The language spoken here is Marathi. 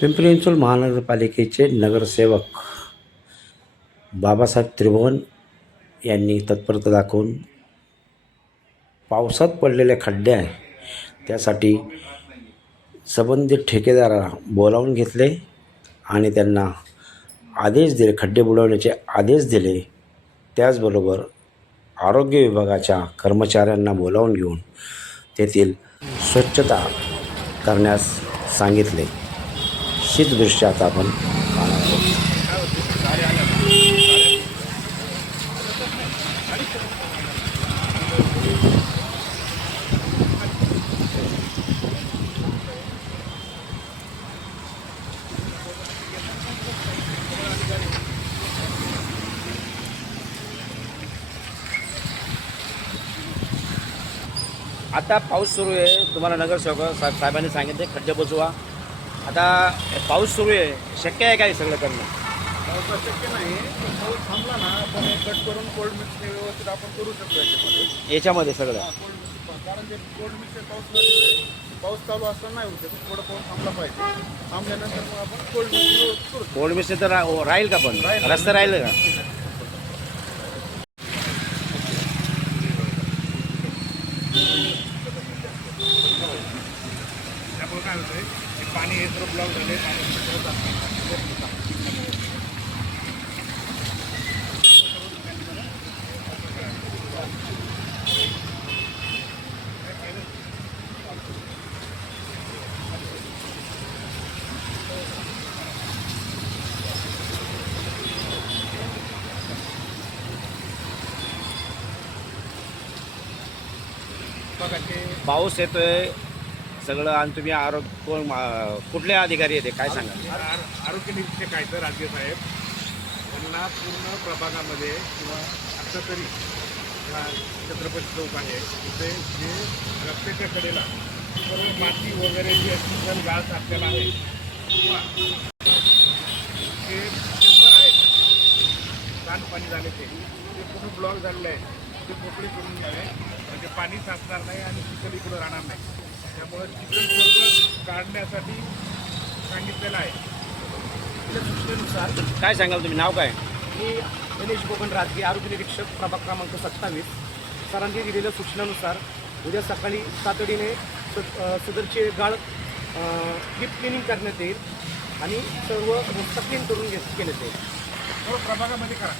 पिंपरी चिंचवड महानगरपालिकेचे नगरसेवक बाबासाहेब त्रिभुवन यांनी तत्परता दाखवून पावसात पडलेले खड्डे आहे त्यासाठी संबंधित ठेकेदाराला बोलावून घेतले आणि त्यांना आदेश दिले, खड्डे बुडवण्याचे आदेश दिले. त्याचबरोबर आरोग्य विभागाच्या कर्मचाऱ्यांना बोलावून घेऊन तेथील स्वच्छता करण्यास सांगितले. शीत दृश्य आता आपण पाहणार आहोत. आता पाऊस सुरू आहे. तुम्हाला नगरसेवक साहेबांनी सांगितले खड्डे बुजवा. आता पाऊस सुरू आहे, शक्य आहे काय सगळं करणं? पावसात शक्य नाही. पाऊस थांबला ना आपण कट करून कोल्ड मिक्स व्यवस्थित आपण करू शकतो याच्यामध्ये सगळं. कोल्ड मिक्स, कारण ते कोल्ड मिक्स पाऊस चालू असताना नाही होते, थोडं पाऊस थांबला पाहिजे. थांबल्यानंतर मग आपण कोल्ड मिक्स करू. कोल्ड मिक्स तर राहील का? पण रस्ता राहील का? त्यामुळे काय होतंय, पाणी हे सर्व ब्लॉक झाले. पाऊस येतोय सगळं आणि तुम्ही कुठले अधिकारी येते काय सांगा? आरोग्य निरीक्षक आहेत राज्य साहेब, त्यांना पूर्ण प्रभागामध्ये किंवा आता तरी छत्रपती चौक आहे तिथे जे रस्त्याच्या कडेला सर्व माती वगैरे जी चिखल गाळ साचलेला आहे किंवा ते शंभर आहेत सांडपाणी झाले ते पूर्ण ब्लॉक झालेले आहे. ते मोकळी करून घ्यावे म्हणजे पाणी साचणार नाही आणि चिखल इकडं राहणार नाही. त्यामुळे चिखल सगळं काढण्यासाठी सांगितलेलं आहे. आपल्या सूचनेनुसार काय सांगाल तुम्ही? नाव काय? मी गणेश गोगन राजगी, आरोग्य निरीक्षक, प्रभाग क्रमांक 27. सरांनी दिलेल्या सूचनानुसार उद्या सकाळी तातडीने सदरचे गाळ डीप क्लिनिंग करण्यात येईल आणि सर्व रस्ता क्लीन करून केले जाईल. प्रभागामध्ये करा.